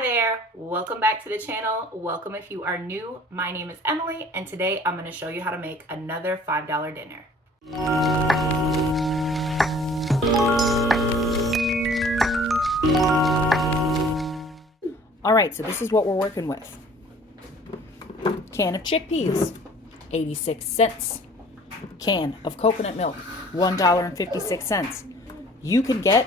Hi there, welcome back to the channel. Welcome if you are new. My name is Emily and today I'm going to show you how to make another $5 dinner. All right, so this is what we're working with. Can of chickpeas, 86 cents. Can of coconut milk, $1.56. You can get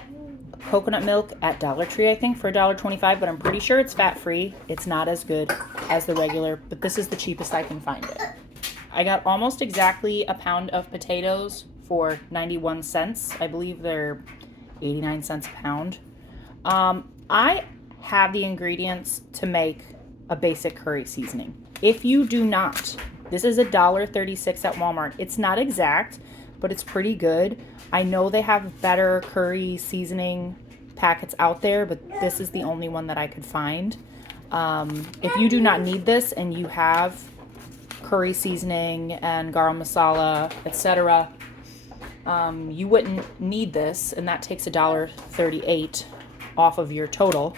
coconut milk at Dollar Tree, I think, for $1.25, but I'm pretty sure it's fat-free. It's not as good as the regular, but this is the cheapest I can find it. I got almost exactly a pound of potatoes for 91 cents. I believe they're 89 cents a pound. I have the ingredients to make a basic curry seasoning. If you do not, this is $1.36 at Walmart. It's not exact, but it's pretty good. I know they have better curry seasoning packets out there, but this is the only one that I could find. If you do not need this and you have curry seasoning and garam masala, etc., you wouldn't need this, and that takes $1.38 off of your total.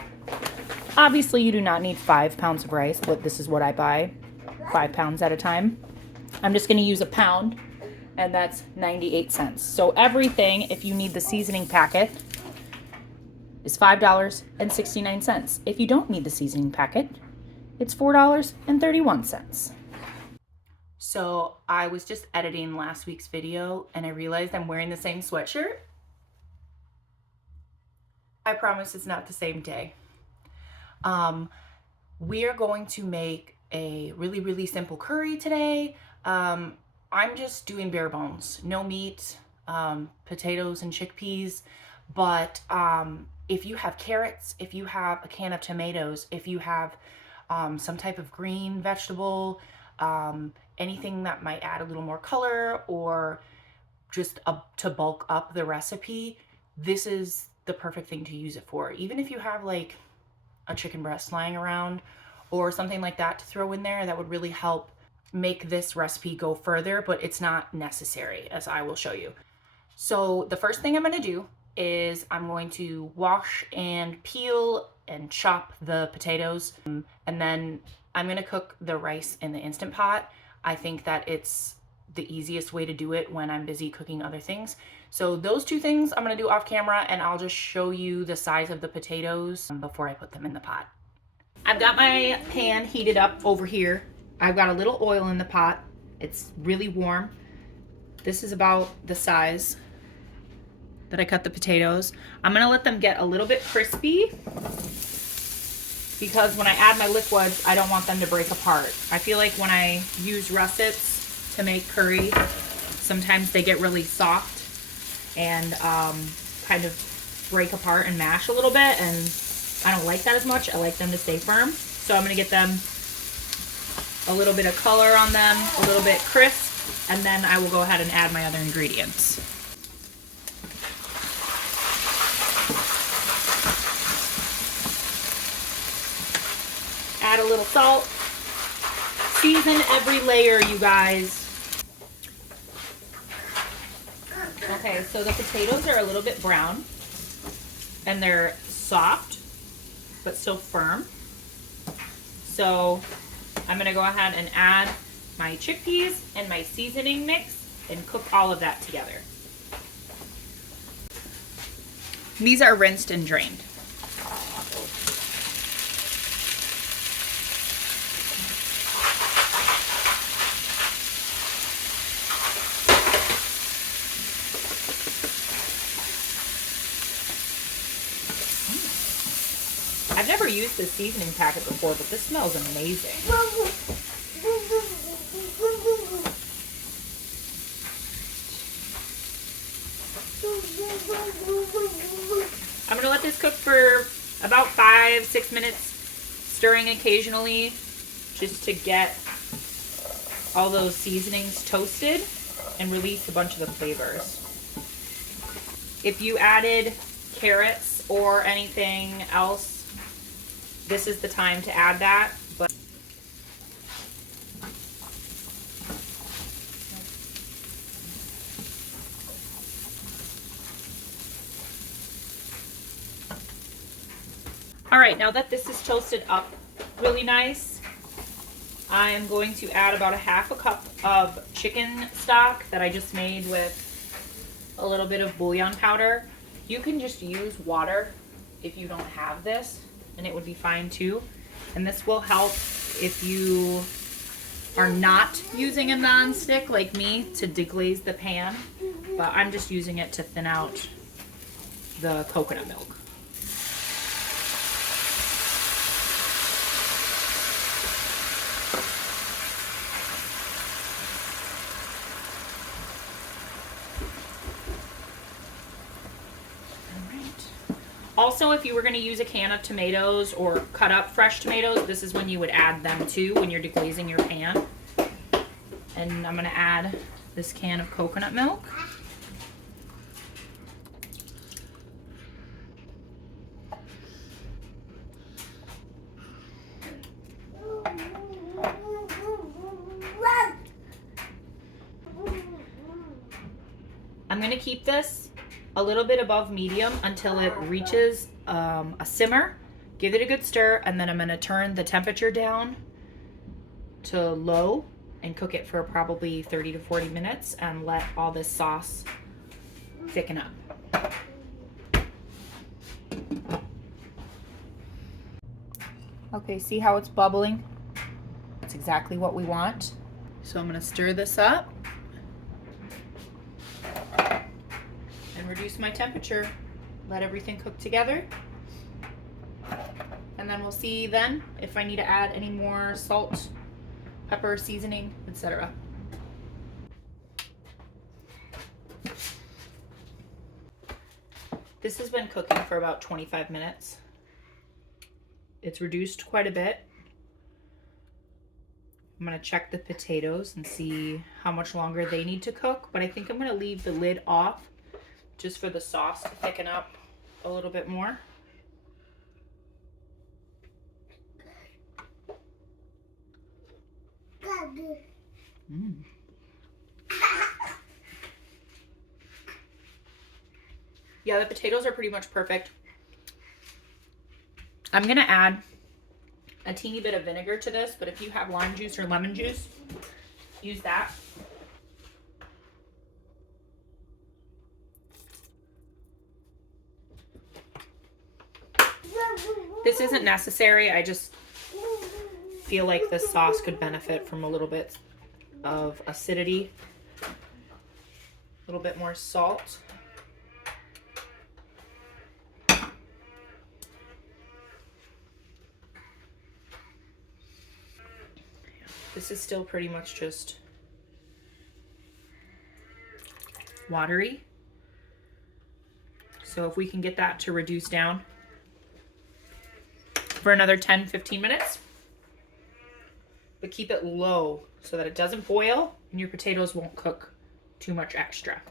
Obviously, you do not need 5 pounds of rice, but this is what I buy, 5 pounds at a time. I'm just going to use a pound, and that's 98 cents. So everything, if you need the seasoning packet, is $5.69. If you don't need the seasoning packet, it's $4.31. So I was just editing last week's video, and I realized I'm wearing the same sweatshirt. I promise it's not the same day. We are going to make a really simple curry today. I'm just doing bare bones, no meat, potatoes and chickpeas, but if you have carrots, if you have a can of tomatoes, if you have some type of green vegetable, anything that might add a little more color or just to bulk up the recipe, this is the perfect thing to use it for. Even if you have like a chicken breast lying around or something like that to throw in there, that would really help make this recipe go further, but it's not necessary, as I will show you. So the first thing I'm going to do is I'm going to wash and peel and chop the potatoes, and then I'm going to cook the rice in the Instant Pot. I think that it's the easiest way to do it when I'm busy cooking other things. So those two things I'm going to do off camera, and I'll just show you the size of the potatoes before I put them in the pot. I've got my pan heated up over here. I've got a little oil in the pot. It's really warm. This is about the size that I cut the potatoes. I'm going to let them get a little bit crispy because when I add my liquids, I don't want them to break apart. I feel like when I use russets to make curry, sometimes they get really soft and kind of break apart and mash a little bit, and I don't like that as much. I like them to stay firm. So I'm going to get them a little bit of color on them, a little bit crisp, and then I will go ahead and add my other ingredients. Add a little salt. Season every layer, you guys. Okay, so the potatoes are a little bit brown and they're soft but still firm. So I'm gonna go ahead and add my chickpeas and my seasoning mix and cook all of that together. These are rinsed and drained. I've never used this seasoning packet before, but this smells amazing. I'm gonna let this cook for about 5-6 minutes, stirring occasionally just to get all those seasonings toasted and release a bunch of the flavors. If you added carrots or anything else, this is the time to add that. But All right, now that this is toasted up really nice, I am going to add about a half a cup of chicken stock that I just made with a little bit of bouillon powder. You can just use water if you don't have this, and it would be fine too. And this will help if you are not using a non-stick like me to deglaze the pan, but I'm just using it to thin out the coconut milk. Also, if you were going to use a can of tomatoes or cut up fresh tomatoes, this is when you would add them too when you're deglazing your pan. And I'm going to add this can of coconut milk. I'm going to keep this a little bit above medium until it reaches a simmer. Give it a good stir, and then I'm going to turn the temperature down to low and cook it for probably 30 to 40 minutes and let all this sauce thicken up. Okay, see how it's bubbling? That's exactly what we want. So I'm going to stir this up and reduce my temperature. Let everything cook together. And then we'll see then if I need to add any more salt, pepper, seasoning, etc. This has been cooking for about 25 minutes. It's reduced quite a bit. I'm going to check the potatoes and see how much longer they need to cook, but I think I'm going to leave the lid off just for the sauce to thicken up a little bit more. Yeah, the potatoes are pretty much perfect. I'm going to add a teeny bit of vinegar to this, but if you have lime juice or lemon juice, use that. This isn't necessary. I just feel like this sauce could benefit from a little bit of acidity, a little bit more salt. This is still pretty much just watery. So if we can get that to reduce down for another 10-15 minutes, but keep it low so that it doesn't boil and your potatoes won't cook too much extra.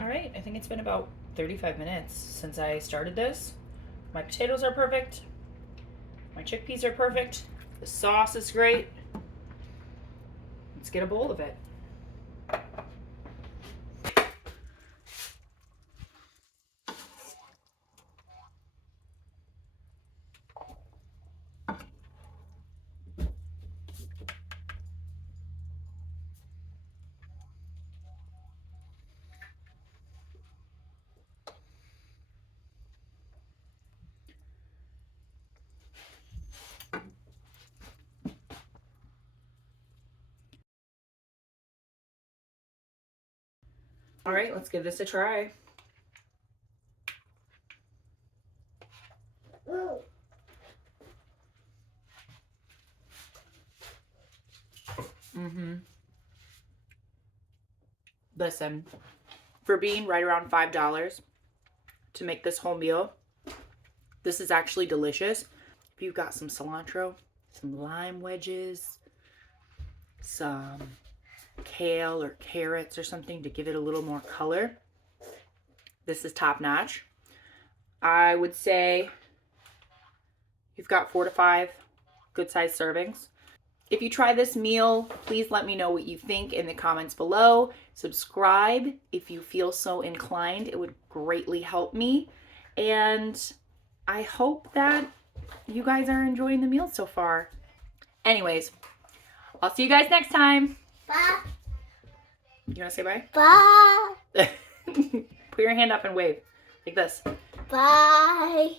All right, I think it's been about 35 minutes since I started this. My potatoes are perfect. My chickpeas are perfect. The sauce is great. Let's get a bowl of it. All right, let's give this a try. Listen, for being right around $5 to make this whole meal, this is actually delicious. If you've got some cilantro, some lime wedges, some kale or carrots or something to give it a little more color, this is top notch. I would say you've got 4 to 5 good sized servings. if you try this meal, please let me know what you think in the comments below. Subscribe if you feel so inclined. It would greatly help me. And I hope that you guys are enjoying the meal so far. Anyways, I'll see you guys next time. Bye. You want to say bye? Bye. Put your hand up and wave like this. Bye.